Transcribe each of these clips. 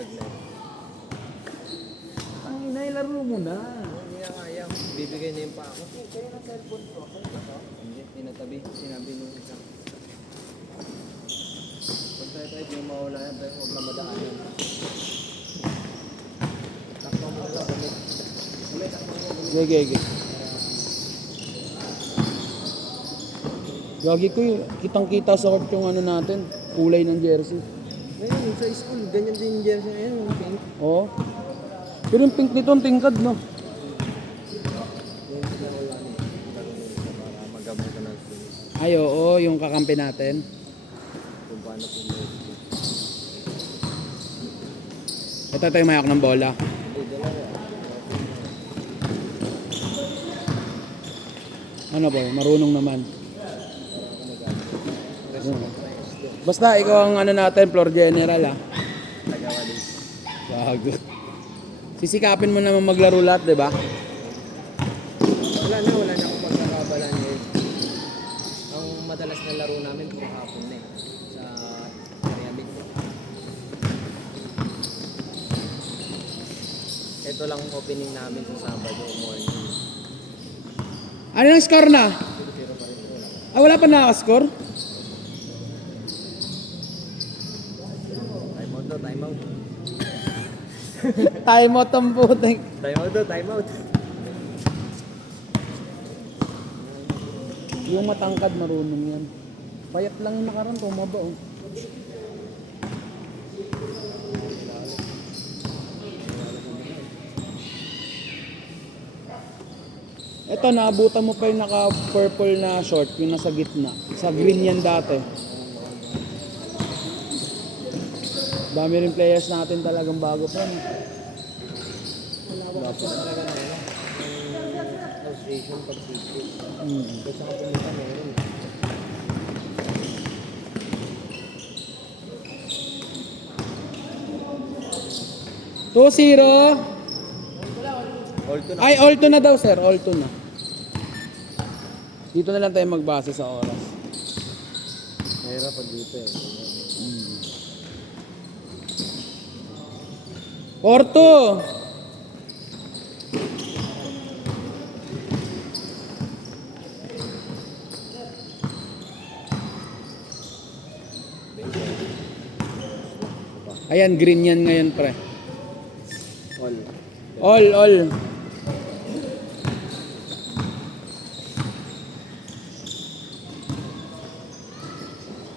Tagnet. Ang ina, ilaro mo na. Hindi na kaya. Bibigay na yung pa ako. Kayo na cellphone ko. Hindi, tinatabi. Sinabi nung isa. Pag tayo di mo mawala yan, pero huwag na madaanan. Takbo mo na lang ulit. Ulit, takbo mo ulit. Sige. Gagi ko yun. Kitang-kita sa court yung ano natin. Kulay ng jersey. Ngayon, sa school, ganyan din yung jersey ngayon. Yung pink. Oo. Pero yung pink nito, ang tingkad, no? Yung pinawala niya. Para magamay ka ng school. Ay, oo. Yung kakampi natin. Kung paano pumunod. Ito yung mayak ng bola. Hindi, dalawa. Ano ba? Marunong naman. Para ako mag-aano. Basta ikaw ang ano natin, floor general, ah. Tagawalis. Gago. Sisikapin mo naman maglaro lahat, di ba? Wala na akong pagkakabalan eh. Ang madalas na laro namin puro hapon na eh. Sa Ariamid. Ito lang ang opening namin sa Sabado morning. Ano yung score na? 0-0 pa rin wala. Ah, wala pa nakaka-score? Time out daw, time out. Time out ang puting. Time out daw, time out. Yung matangkad, marunong yan. Payat lang yung nakaraan, tumaba, oh. Ito, naabutan mo pa yung naka-purple na short, yung nasa gitna. Sa green yan dati. Dami rin players natin talagang bago pa, no? Wala po talaga na yun. Association pag-safety. Kung saan ka pumunta meron. 2-0. All to na. Ay, all to na daw, sir. All to na. Dito na lang tayo magbase sa oras. Mahirap pag dito eh. Porto! Ayan, green yan ngayon, pre. All. All.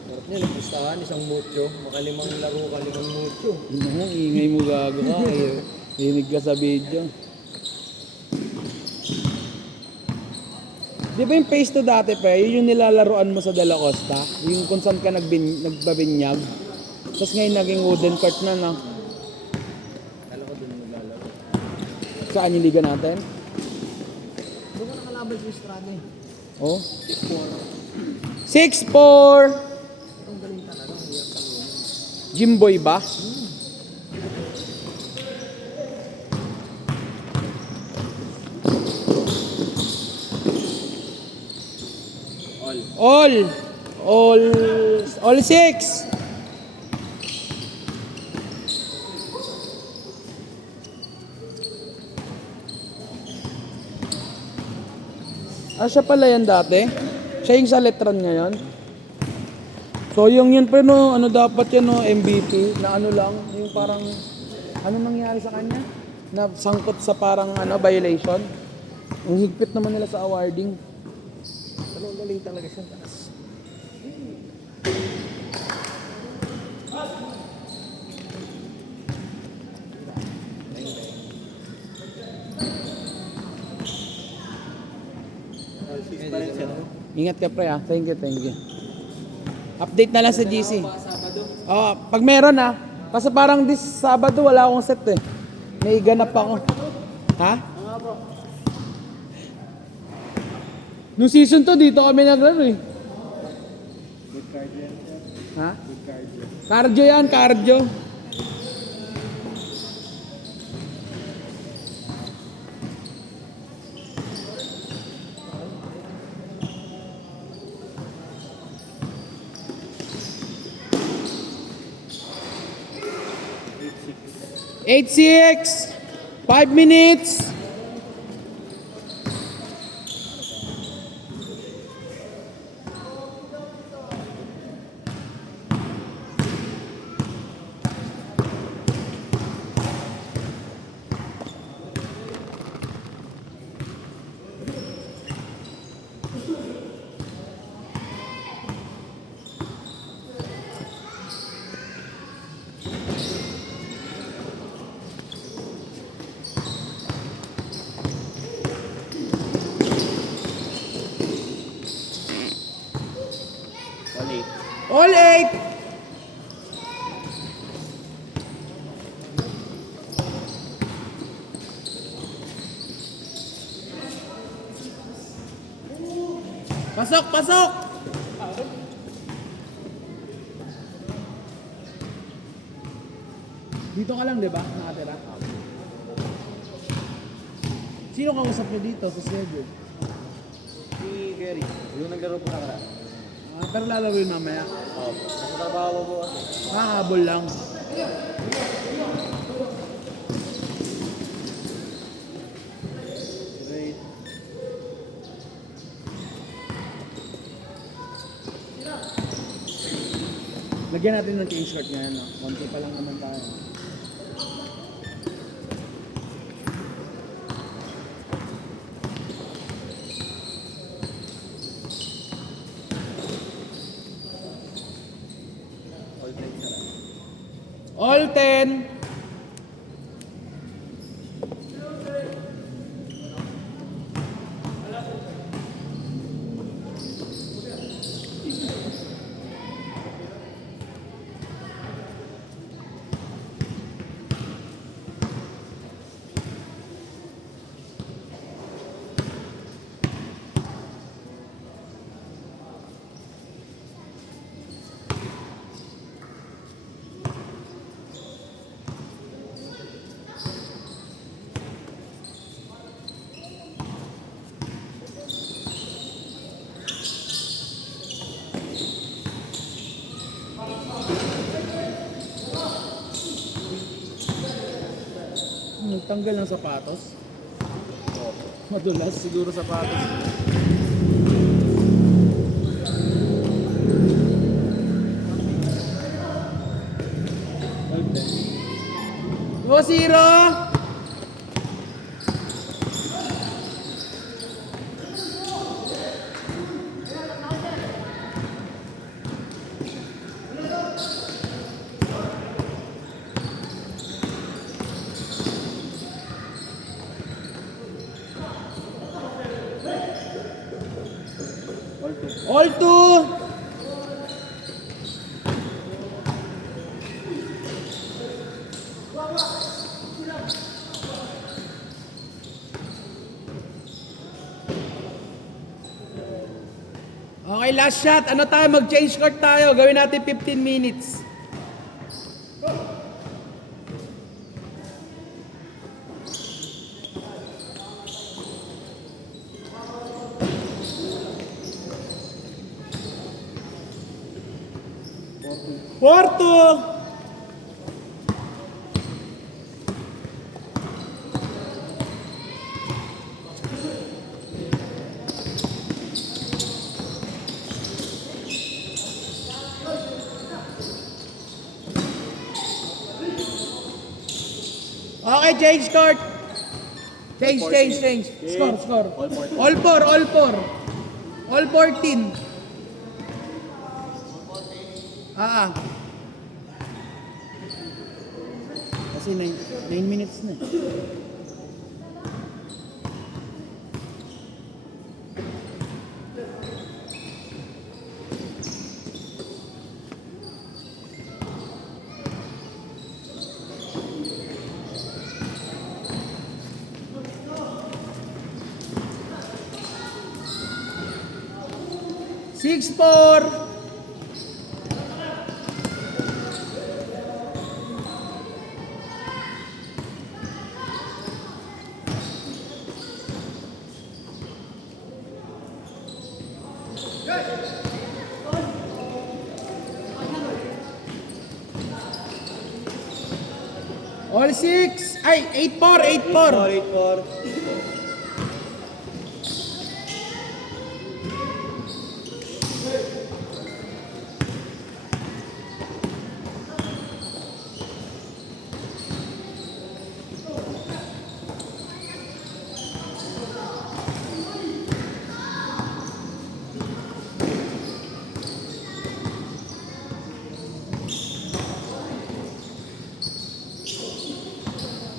Sarap niya, nagpustahan, isang mucho. Makalimang laro ka, limang mucho. Yun na, ingay mo gago ka. Hinig ka sa video. Di ba yung phase to dati, pre? Yun yung nilalaroan mo sa Dela Costa? Yung kung saan ka nagbabinyag? Tapos ngayon naging wooden court na, no? Kala ko doon naglalaro. Saan yung liga natin? Doon ka nakalaban sa Estrada eh. Oh. 6-4. 6-4! Ang galing talaga, ang hirap talunin. Jimboy ba? All 6! Ah, siya pala yan dati? Siya yung sa letran ngayon? So yung yun pa no, ano dapat yan no, MVP na ano lang, yung parang, ano nangyari sa kanya? Na sangkot sa parang ano, violation. Ang higpit naman nila sa awarding. Ano, ang galing talaga siya taas. Ingat ka pre ah. Thank you. Update na lang sa GC. Oh, pag meron ah. Kasi parang this Sabado wala akong set eh. May ganap ako. Ha? Nung season to dito kami naglaro eh. Good card yan. Ha? Good card yan. Cardio yan, cardio. 8-6. 5 minutes. Ulit. All 8. Pasok, pasok. Dito ka lang, di ba? Nakatira. Sino kausap niyo dito sa schedule? Si Gary, yung naglaro po nakaraan. Pero lalawin mamaya. Opo. Nasa trabaho po kasi. Habol lang. Great. Lagyan natin ng change short ngayon. No? Konti pa lang naman tayo. All time sa lang. All 10. Tanggal ng sapatos. Madulas siguro sapatos. Go zero. All two. Okay, last shot. Ano tayo? Mag-change court tayo. Gawin natin 15 minutes. Porto! Okay, change court. Change. Score. All four. All 14. Kasi 9 minutes na. Six, four. All 6. Ay, 8-4, 8-4. 8-4.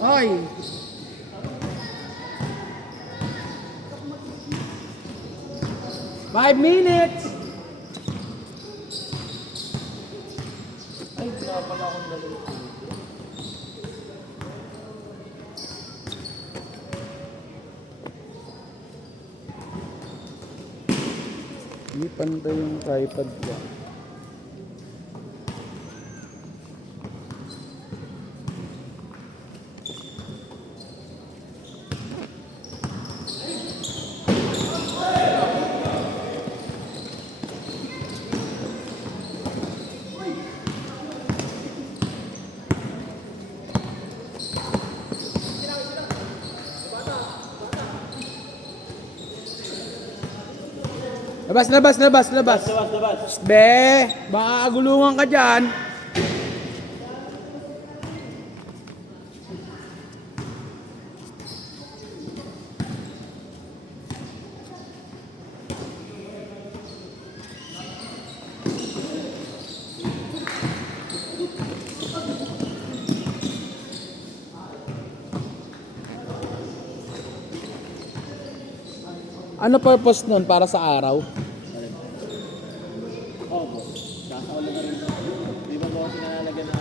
Ay. Five minutes. Ay, wala pala akong dalawa. Hindi pantay yung tripod ko. Labas. Labas. Be, baka agulungan ka dyan. Ano purpose nun para sa araw? Opo. Sasaulo na rin. Di ba po pinalalagyan na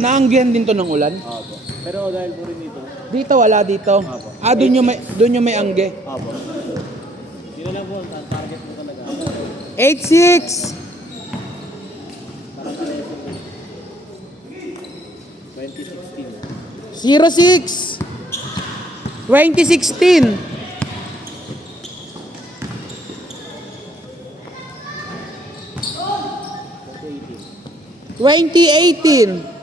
Naanggihan din to ng ulan? Opo. Pero dahil po rin dito. Dito, wala dito. Apo. Doon yung may angge. Opo. Yun na lang po. Ang target po talaga. 8-6. Parang pareho po. 2016. 06. 2016. 2018.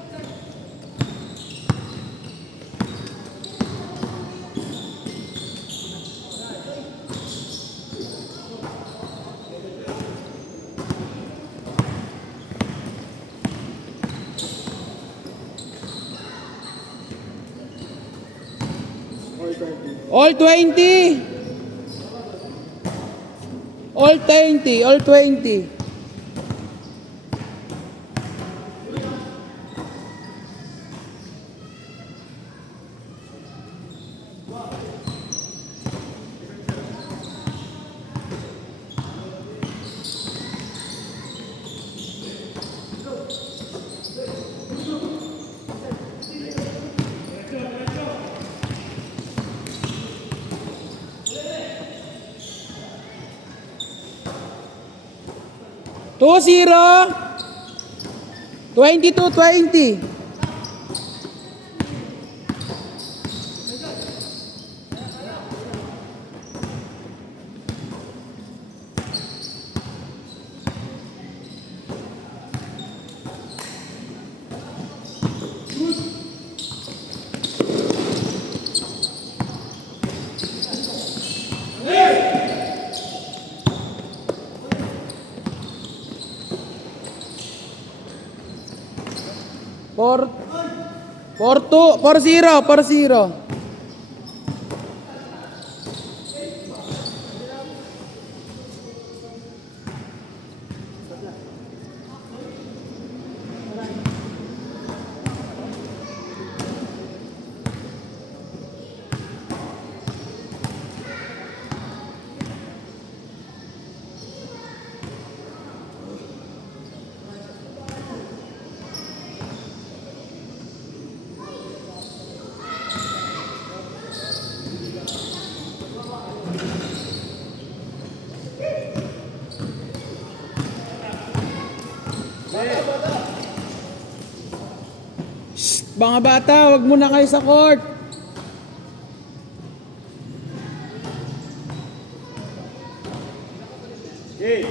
All 20. All 20. All 20. Two zero. 22-20. Four zero. Shh, mga bata, wag muna kayo sa court. Okay.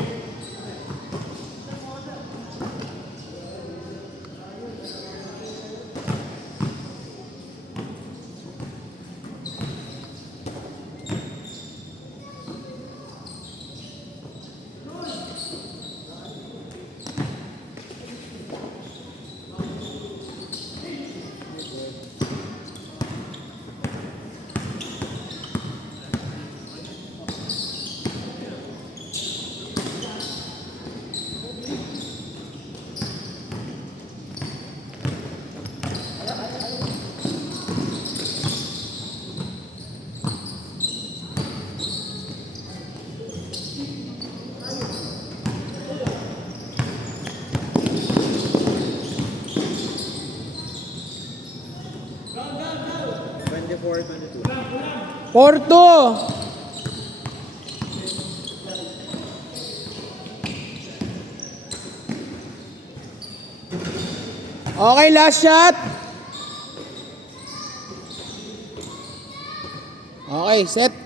4-2. Okay, last shot. Okay, set.